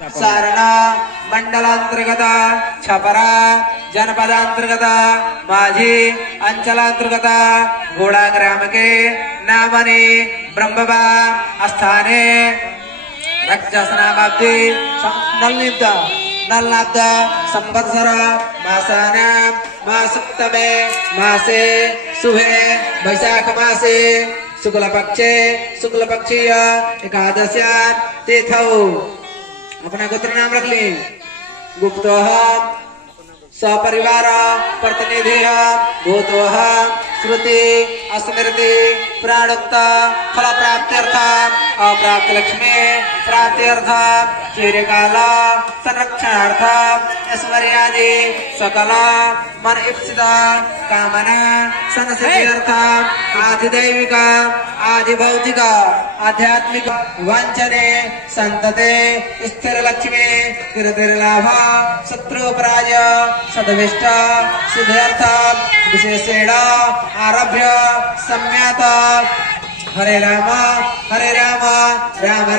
सारणा मंडलांतर्गत छपरा जनपदांतर्गत माझी अंचलांतर्गत घोड़ा ग्राम के नामने ब्रह्मबा स्थाने रक्षसनाब्दी नल्लाब्द संवत्सर मासाना मासुक्तमे मासे सुभे वैशाख मासे शुक्ल पक्षीय एकादश्यां तिथौ अपना गोत्र नाम रख ली। गुप्तोहम सपरिवार प्रतिनिधि भूतोह श्रुति अस्मृति प्राणोक्त फल प्राप्त्यर्थ अप्राप्त लक्ष्मी प्राप्त्यर्थ चिरकाल संरक्षणार्थ ऐश्वर्यादि सकल मन इप्सित कामना संसिद्ध्यर्थ आधिदैविक आधिभौतिक आध्यात्मिक वांछने संतते स्थिर लक्ष्मी कीर्तिर्लाभ शत्रुपराज सदविष्ट सिद्ध्यर्थ विशेषेण आरभ्य सम्यत हरे राम राम